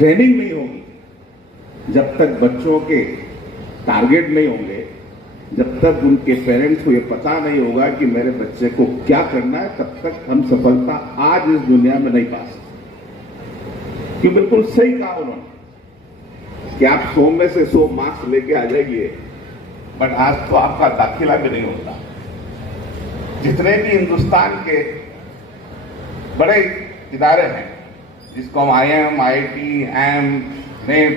Training नहीं होगी, जब तक बच्चों के टारगेट नहीं होंगे, जब तक उनके पेरेंट्स को ये पता नहीं होगा कि मेरे बच्चे को क्या करना है, तब तक हम सफलता आज इस दुनिया में नहीं पा सकते। क्यों, बिल्कुल सही कहा उन्होंने कि आप 100 में से 100 मार्क्स लेके आ जाइए, बट आज तो आपका दाखिला भी नहीं होता। जितने भी हिंदुस्तान के बड़े इदारे हैं, जिसको हम IIM, IIT, AIIMS, NET,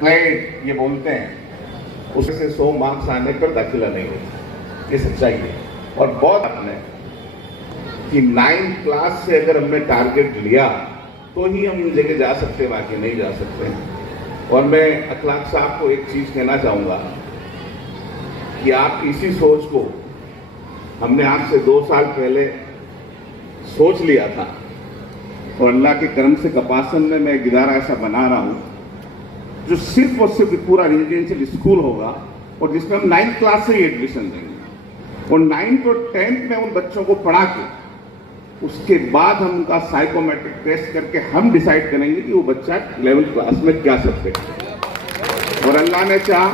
CLAT ये बोलते हैं, उसमें से 100 मार्क्स आने पर दाखिला नहीं होता। ये सच्चाई है। और बहुत आपने कि 9th क्लास से अगर हमने टारगेट लिया तो ही हम उन जगह जा सकते, बाकी नहीं जा सकते। और मैं अखलाक साहब को एक चीज कहना चाहूंगा कि आप इसी सोच को हमने आज से 2 साल पहले सोच लिया था, और अल्लाह के करम से कपासन में मैं एक इदारा ऐसा बना रहा हूं जो सिर्फ और सिर्फ पूरा रेजिडेंशियल स्कूल होगा, और जिसमें हम 9th क्लास से ही एडमिशन देंगे, और 9th और 10th में उन बच्चों को पढ़ा के उसके बाद हम उनका साइकोमेट्रिक टेस्ट करके हम डिसाइड करेंगे कि वो बच्चा 11th क्लास में क्या सब्जेक्ट है। और अल्लाह ने चाहा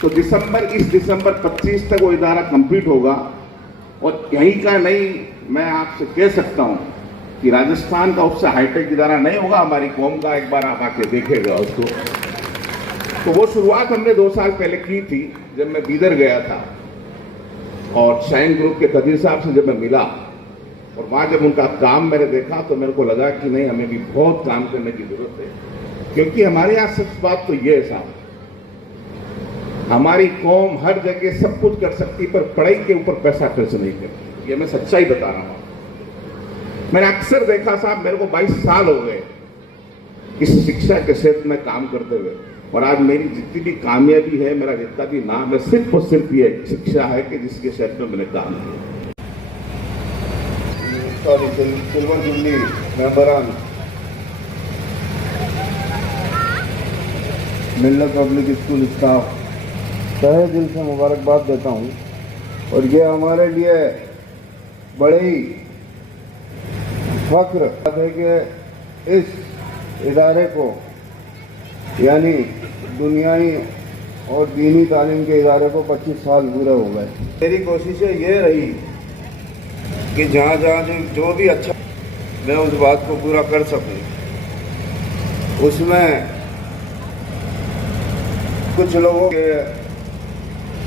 तो इस दिसंबर 25 तक वो इदारा कंप्लीट होगा। और यहीं का नहीं, मैं आपसे कह सकता हूं कि राजस्थान का उससे हाईटेक इदारा नहीं होगा हमारी कौम का। एक बार आप आके देखेगा उसको। तो वो शुरुआत हमने 2 साल पहले की थी, जब मैं बीदर गया था और शाइन ग्रुप के कदीर साहब से जब मैं मिला, और वहां जब उनका काम मैंने देखा तो मेरे को लगा कि नहीं, हमें भी बहुत काम करने की जरूरत है। क्योंकि हमारे यहाँ सच बात तो ये है साहब, हमारी कौम हर जगह सब कुछ कर सकती, पर पढ़ाई के ऊपर पैसा खर्च नहीं करती। ये मैं सच्चाई बता रहा हूं। मैंने अक्सर देखा साहब, मेरे को 22 साल हो गए इस शिक्षा के क्षेत्र में काम करते हुए, और आज मेरी जितनी भी कामयाबी है, मेरा जितना भी नाम है, सिर्फ और सिर्फ ये शिक्षा है कि जिसके क्षेत्र में मैंने काम किया। सॉरी, सिल्वर जुबली मेंबरान मिल्लत पब्लिक स्कूल स्टाफ तहे दिल से मुबारकबाद देता हूँ। और ये हमारे लिए बड़े ही फख्र है कि इस इदारे को, यानी दुनियाई और दीनी तालीम के इदारे को 25 साल पूरे हो गए। मेरी कोशिशें ये रही कि जहाँ जहाँ जो भी अच्छा मैं उस बात को पूरा कर सकूँ। उसमें कुछ लोगों के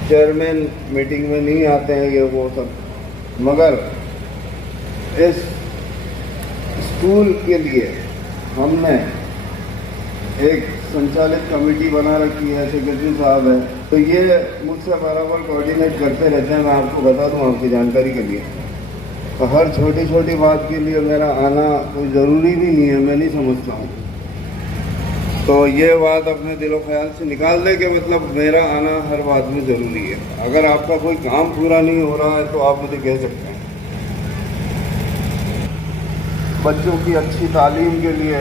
चेयरमैन मीटिंग में नहीं आते हैं, ये वो सब, मगर इस स्कूल के लिए हमने एक संचालित कमेटी बना रखी है, सेक्रेटरी साहब है, तो ये मुझसे बराबर कोऑर्डिनेट करते रहते हैं। मैं आपको बता दूं आपकी जानकारी के लिए, तो हर छोटी छोटी बात के लिए मेरा आना कोई ज़रूरी भी नहीं है, मैं नहीं समझता हूँ। तो ये बात अपने दिलो ख्याल से निकाल दे कि मतलब मेरा आना हर बात में ज़रूरी है। अगर आपका कोई काम पूरा नहीं हो रहा है तो आप मुझे कह सकते हैं। बच्चों की अच्छी तालीम के लिए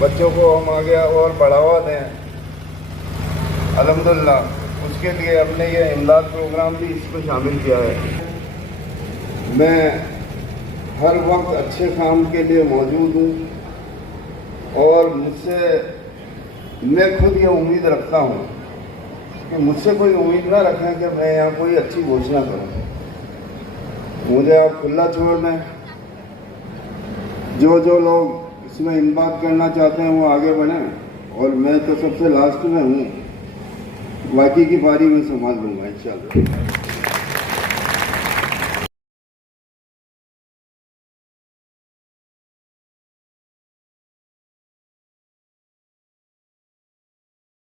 बच्चों को हम आगे और बढ़ावा दें, अल्हम्दुलिल्लाह उसके लिए हमने ये इमदाद प्रोग्राम भी इसमें शामिल किया है। मैं हर वक्त अच्छे काम के लिए मौजूद हूँ, और मैं खुद ये उम्मीद रखता हूँ कि मुझसे कोई उम्मीद ना रखें कि मैं यहाँ कोई अच्छी घोषणा करूँ। मुझे आप खुला छोड़ दें, जो लोग इसमें इनबात करना चाहते हैं वो आगे बढ़ें, और मैं तो सबसे लास्ट में हूँ, बाकी की बारी में संभाल लूँगा इंशाल्लाह।